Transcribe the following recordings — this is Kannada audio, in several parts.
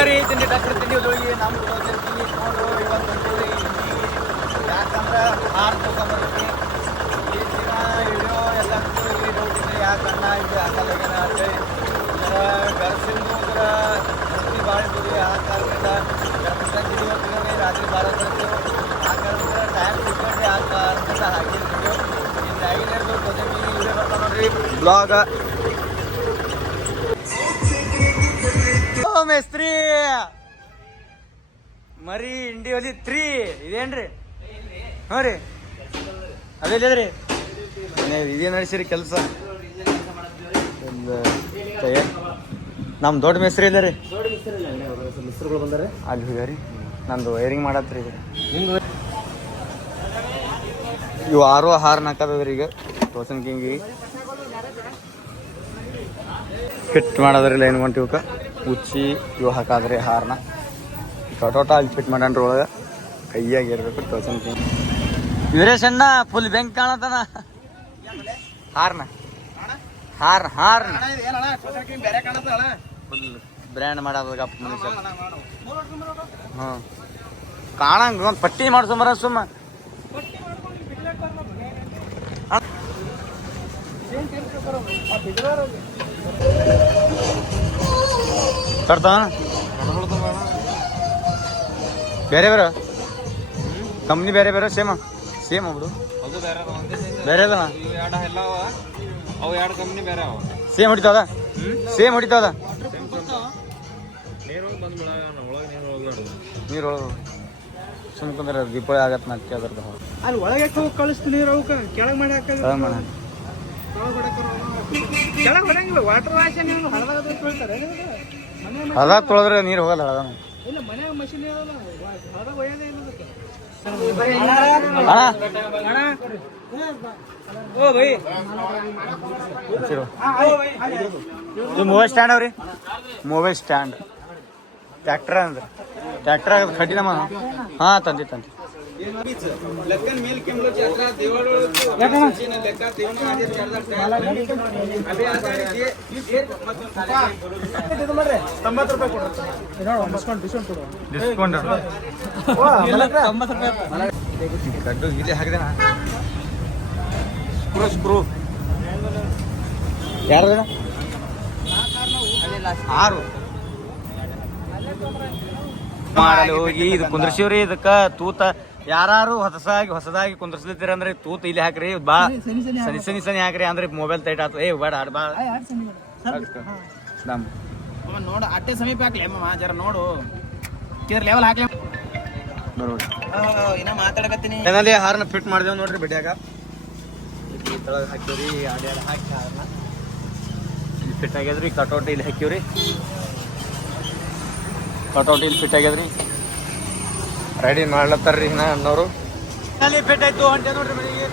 ಕರಿ ತಿಂಡಿ ಡಾಕ್ಟರ್ ತಿಂಡಿ ಹೋಗಿ ನಮ್ಮ ತಿಂಡಿ ಇಟ್ಕೊಂಡು ಇವತ್ತು ಹೊಂಟೀವಿ ಇಲ್ಲಿ. ಯಾಕಂದ್ರೆ ಹಾರ್ ತಗೊಂಬರ್ತೀವಿ ಈ ದಿನ ವಿಡಿಯೋ ಎಲ್ಲ ಈ ರೋಡಿಗೆ ಯಾಕನ್ನ ಇದು ಹಾಕಲಾಗ್ಯಾನ ಅಂತೇಳಿ ಗರ್ಸಿಂದು ಅಂದ್ರೆ ವೃತ್ತಿ ಭಾಳ ಇದ್ದೀವಿ ಆ ಕಾರಣದಿಂದ ಗರ್ಭಿಸ್ದಾಗ ವಿಡಿಯೋ ಹೋಗ್ತೀವಿ ರಾತ್ರಿ ಭಾಳ ಬರ್ತೀವಿ ಆ ಕಾರಣದಿಂದ ಟೈಮ್ ಸಿಕ್ಕಂಡು ಆ ಕಾರಣದಿಂದ ಹಾಕಿದ ವಿಡಿಯೋ ಇನ್ನು ಐದು ಕೊದ್ದಂಗಿ ವಿಡಿಯೋ ಬರ್ತಾವ ನೋಡ್ರಿ ಬ್ಲಾಗ ಮೇಸ್ತ್ರಿ. ಮರಿ ಇಂಡಿ ಹೊಲಿ ತ್ರೀ. ಇದೇನ್ರಿ? ಹ್ಞೂ ರೀ. ಇದೇ ನಡೆಸಿರಿ ಕೆಲಸ. ನಮ್ಮ ದೊಡ್ಡ ಮೇಸ್ತ್ರಿ ಇದೆ ರೀ. ಮಿಸ್ರುಗಳು ಬಂದರೆ ಅಲ್ಲಿ ಹೋಗ್ಯಾರಿ ನಂದು ವೈರಿಂಗ್ ಮಾಡತ್ರಿ ಇದು ಇವು ಆರು ಹಾರ್ ನಾಕದವ್ರಿ ಈಗ. ಟೋಸನ್ ಕಿಂಗಿ ಫಿಟ್ ಮಾಡೋದ್ರಿ ಲೈನ್ ಗಂಟೆ ಇವಕ್ಕೆ ಉಚ್ಚಿ ಇವು ಹಾಕಾದ್ರಿ ಹಾರ್ನ. ಟೊಟೋಟ ಅಲ್ಲಿ ಫಿಟ್ ಮಾಡ್ಯಾನ್ರಿ ಒಳಗೆ ಕೈಯಾಗಿ ಇರ್ಬೇಕು ಟೋಸನ್ ಕಿಂಗ್ ವೀರೇಶ್ ಅಣ್ಣ ಫುಲ್ ಬೆಂಕ್ ಕಾಣತನ ಹಾರ್ನ. ಹಾರ್ ಹಾರ್ನ ಫುಲ್ ಬ್ರ್ಯಾಂಡ್ ಮಾಡೋದು ಮನುಷ್ಯ. ಹ್ಞೂ. ಕಾಣಂಗ ಒಂದು ಪಟ್ಟಿ ಮಾಡ್ಸೊಂಬರ ಸುಮ್ಮ. ತರ್ತಾನ ಬೇರೆ ಬೇರೆ? ಕಂಪ್ನಿ ಬೇರೆ ಬೇರೆ ಸೇಮ ಸೇಮ್ ಒಬ್ರು ಅದು ಬೇರೆ ಎಲ್ಲ ಅವ. ಎರಡು ಕಂಪ್ನಿ ಬೇರೆ ಅವ. ಸೇಮ್ ಹೊಡಿತಾವ ಸೇಮ್ ಹೊಡಿತಾವ ನೀರು ಒಳಗೆ ನೀರು ಹೋಗ್ಲಾಡು ನೀರು ಒಳಗೆ ಸುಮ್ ಕುಂದ್ರೆ ದೀಪಾವಳಿ ಆಗತ್ತೆ ನಾ ಕೇಳ್ದ ಅಲ್ಲಿ ಒಳಗೆ ಹೋಗಿ ಕಳಿಸ್ತೀನಿ ಅವಕ್ಕೆ? ಕೆಳಗೆ ಮಾಡಿ ಹಾಕೋದು. ಕೆಳಗೆ ಹೊಡಂಗಿಲ್ಲ ವಾಟರ್ ವಾಶ್ ನೀವು ಹಳದಾಗ ತೊಳ್ತಾರೆ ಅದ ತೊಳೆದ್ರೆ ನೀರು ಹೋಗಲ್ಲ ಹಳದ. ಇದು ಮೊಬೈಲ್ ಸ್ಟ್ಯಾಂಡ್ ಅವ್ರಿ? ಮೊಬೈಲ್ ಸ್ಟ್ಯಾಂಡ್ ಟ್ರ್ಯಾಕ್ಟರ್ ಅಂದ್ರೆ. ಟ್ರ್ಯಾಕ್ಟರ್ ಆಗೋದು ಕಡ್ಡಿ ನಮ್ಮ ಹಾಂ ತಂದಿ ತಂದಿ. ಸ್ಕ್ರೂ ಯಾರು ಆರು ಮಾಡಲು ಹೋಗಿ ಇದು ಕುಂದ್ರಶಿವ್ರಿ ಇದಕ್ಕ ತೂತ ಯಾರು ಹೊಸದಾಗಿ ಹೊಸದಾಗಿ ಕುಂದ್ರಸ್ಲಿತ್ತೀರ ಅಂದ್ರೆ ತೂತ ಇಲ್ಲಿ ಹಾಕ್ರಿ ಬಾ. ಸನಿ ಸನಿ ಸನಿ ಹಾಕ್ರಿ ಅಂದ್ರೆ ಮೊಬೈಲ್ ತೈಟ್ ಆತು. ಏ ಬೇಡ ಆಡ್ ಬಾ. ನಮ್ ನೋಡು ಅಟ್ಟೆ ಸಮೀಪ ಹಾಕ್ಲಿ ಅಮ್ಮ ಜರ ನೋಡು. ಕೇರ್ ಲೆವೆಲ್ ಹಾಕ್ಲಿ ಬರೋಡಿ ಇನ್ನ ಮಾತಾಡಕತ್ತೀನಿ. ಏನಲ್ಲಿ ಹಾರನ ಫಿಟ್ ಮಾಡಿದೆವು ನೋಡ್ರಿ ಬಿಡ್ಯಾಗ. ಇಲ್ಲಿ ತೆಳಗ್ ಹಾಕಿವ್ರಿ ಆಡ್ಯಾಡ ಹಾಕಿ ಹಾರನ ಇಲ್ಲಿ ಫಿಟ್ ಆಗ್ಯದ್ರಿ ಕಟೌಟ್ ಇಲ್ಲಿ ಹಾಕಿವ್ರಿ ಕಟೌಟ್ ಇಲ್ಲಿ ಫಿಟ್ ಆಗ್ಯದ್ರಿ. ರೆಡಿ ಮಾಡ್ಲತ್ತಾರ್ರಿ ಇನ್ನ ಅನ್ನೋರು. ಆಯ್ತು ಹೊಂಟೆ ನೋಡ್ರಿ ಮನೆಗೆ.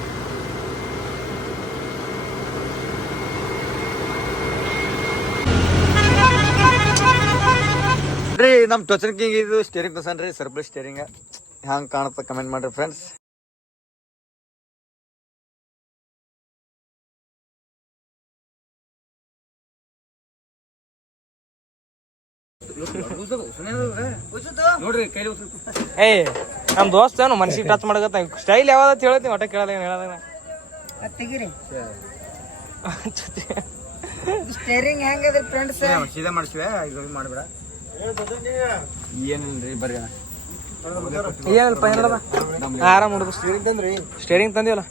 ರೀ ನಮ್ಮ ಟೊಚನ್ ಕಿಂಗ್ ಇದು ಸ್ಟೇರಿಂಗ್ ತೋರ್ಸನ್ ರೀ ಸರ್ಬಲ್ ಸ್ಟೇರಿಂಗ್ ಹ್ಯಾಂಗ್ ಕಾಣುತ್ತೆ ಕಮೆಂಟ್ ಮಾಡ್ರಿ ಫ್ರೆಂಡ್ಸ್ ನೋಡ್ರಿ ನಮ್ ದೋಸ್ತ ಏನು ಮನ್ಸಿಗೆ ಟಚ್ ಮಾಡಕತ್ತ ಸ್ಟೈಲ್ ಯಾವ್ದ ಹೊಟ್ಟೆ ಒಟ್ಟ ಕೇಳಲ್ಲ ಏನು ಹೇಳದ ತೆಗಿರಿ ಸ್ಟೇರಿಂಗ್ ಹೆಂಗದ ಫ್ರೆಂಡ್ಸ್ ಸೀದಾ ಮಾಡಿಸ್ವೆ ಈಗ ಮಾಡ್ಬೇಡ. ಏನಿಲ್ರಿ ಬರ್ರಿ ಅಣ್ಣ. ಏನಲ್ಪ ಏನದ ಆರಾಮ್ ಹುಡುಗ. ಸ್ಟೇರಿಂಗ್ ತಂದ್ರಿ. ಸ್ಟೇರಿಂಗ್ ತಂದಿವಲ್ಲ?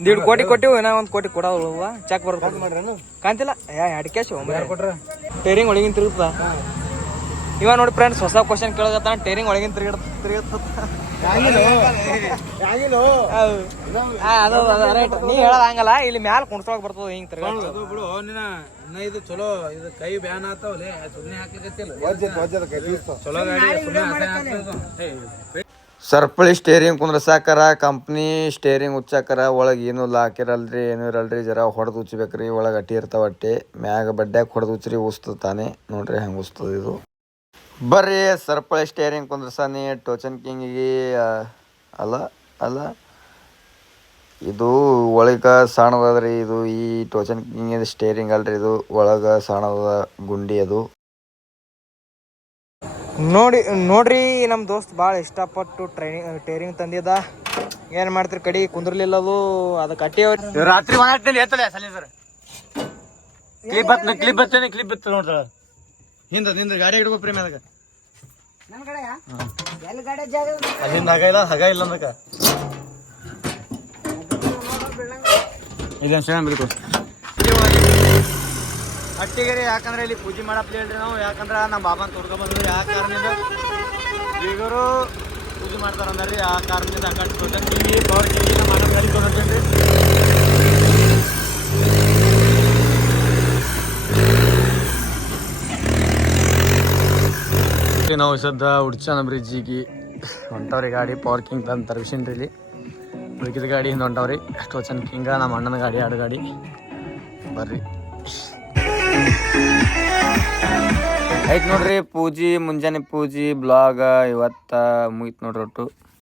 ದೀಡ್ ಕೋಟಿ ಕೊಟ್ಟಿವು ಏನೋ ಒಂದು ಕೋಟಿ ಕೊಡೋದು ಚೆಕ್ ಬರ್ಬೇಕು ಕಾಂತಿಲ್ಲ ಯಾ ಎರಡು ಕ್ಯಾಶ್ ಕೊಟ್ರ? ಸ್ಟೇರಿಂಗ್ ಒಳಗಿನ ತಿರುಗ್ತದ? ಇವ ನೋಡಿ ಫ್ರೆಂಡ್ಸ್ ಹೊಸ ಕ್ವಶನ್ ಕೇಳಕತ್ತಾನ ಟೇರಿಂಗ್ ಒಳಗಿನ ತಿರುಗಿಡ ತಿರುಗತ್ತ ನೀ ಇಲ್ಲಿ ಮ್ಯಾಲ ಕುಣಸ್ಕೊಳಕ್ ಬರ್ತದ ಹಿಂಗ್ ತಿರ್ಗ ಅದು ಬಿಡು ನಿನ್ನ ಇನ್ನ ಇದು ಚಲೋ ಇದು ಕೈ ಬ್ಯಾನ್ ಆತಾವಲೆ ಸುಮ್ಮನೆ ಹಾಕ್ಲಿಕತ್ತಿಲ್ಲ ಚಲೋ ಗಾಡಿ ಸುಮ್ಮನೆ ಸರ್ಪಳಿ ಸ್ಟೇರಿಂಗ್ ಕುಂದ್ರಸಾಕರ ಕಂಪ್ನಿ ಸ್ಟೇರಿಂಗ್ ಉಚ್ಚಾಕರ ಒಳಗೆ ಏನೂ ಹಾಕಿರಲ್ರಿ ಏನೂ ಇರಲ್ರಿ ಜರ ಹೊಡೆದು ಉಚ್ಚಬೇಕ್ರಿ ಒಳಗೆ ಅಟ್ಟಿ ಇರ್ತಾವ ಅಟ್ಟಿ ಮ್ಯಾಗ ಬಡ್ಡ್ಯಾಗ ಹೊಡೆದು ಉಚ್ಚ್ರಿ ಉಸ್ತದ ತಾನೇ. ನೋಡ್ರಿ ಹೆಂಗೆ ಉಸ್ತದ ಇದು. ಬರ್ರಿ ಸರ್ಪಳ ಸ್ಟೇರಿಂಗ್ ಕುಂದ್ರಸಾನಿ ಟೋಚನ್ ಕಿಂಗಿಗೆ ಅಲ್ಲ ಅಲ್ಲ. ಇದು ಒಳಗೆ ಸಣ್ಣದದ್ರಿ ಇದು ಈ ಟೋಚನ್ ಕಿಂಗ್ ಸ್ಟೇರಿಂಗ್ ಅಲ್ರಿ ಇದು ಒಳಗೆ ಸಣ್ಣದ ಗುಂಡಿ ಅದು. ನೋಡಿ ನೋಡ್ರಿ ನಮ್ಮ ದೋಸ್ತ್ ಭಾಳ ಇಷ್ಟಪಟ್ಟು ಟ್ರೈನಿಂಗ್ ಟೇರಿಂಗ್ ತಂದಿದ್ದ ಏನು ಮಾಡ್ತೀರಿ ಕಡಿ ಕುಂದ್ರಲಿಲ್ಲ ಅದು ಅದು ಕಟ್ಟಿ ರಾತ್ರಿ ಕ್ಲಿಪ್ ಕ್ಲಿಪ್ ಕ್ಲಿಪ್ ಬತ್ತ ನೋಡ್ತಾಳ ಹಿಂದ ಹಿಂದ ಗಾಡಿ ಹಿಡ್ಕೋ ಪ್ರೇಮ ಅದಕ್ಕೆ. ನನ್ ಕಡೆ ಎಲ್ಲಿ ಗಾಡಿ ಜಾಗ ಅಲ್ಲಿಂದ ಹಗ ಇಲ್ಲ ಹಗ ಇಲ್ಲ ಅಂದಕ್ಕ ಇದನ್ನ ಶ್ರೀರಾಮ್ ಬಿಡ್ಕೊ ಹಟ್ಟಿಗೆರೆ ಯಾಕಂದ್ರೆ ಇಲ್ಲಿ ಪೂಜೆ ಮಾಡಪ್ಲಿ ಹೇಳ್ರಿ ನಾವು ಯಾಕಂದ್ರೆ ನಮ್ಮ ಬಾಬಾನ ತೊಡ್ಕೊಂಡ್ ಬಂದ್ರಿ ಆ ಕಾರಣದಿಂದ? ಬೀಗರು ಪೂಜೆ ಮಾಡ್ತಾರ ಅಂದ್ರಿ ಆ ಕಾರಣದಿಂದ ಅಕಂಡ್ ಟಿವಿ ಪವರ್ ಟಿವಿ ನಮ್ಮ ಅಣ್ಣ ಗಾಡಿ ನಾವು ಸದ್ದ ಉಡ್ಚಾನ ಬ್ರಿಡ್ಜಿಗೆ ಹೊಂಟವ್ರಿ ಗಾಡಿ ಪಾರ್ಕಿಂಗ್ ತಂದು ಇಲ್ಲಿ. ಉಳ್ಕಿದ ಗಾಡಿ ಹಿಂದೆ ಹೊಂಟವ್ರಿ. ಅಷ್ಟು ಚಂದ ಹಿಂಗ ನಮ್ಮ ಅಣ್ಣನ ಗಾಡಿ, ಆಡು ಗಾಡಿ. ಬರ್ರಿ. ಆಯ್ತು ನೋಡ್ರಿ, ಪೂಜಿ, ಮುಂಜಾನೆ ಪೂಜಿ ಬ್ಲಾಗ ಇವತ್ತ ಮುಗಿತ್ ನೋಡ್ರಿ ಒಟ್ಟು.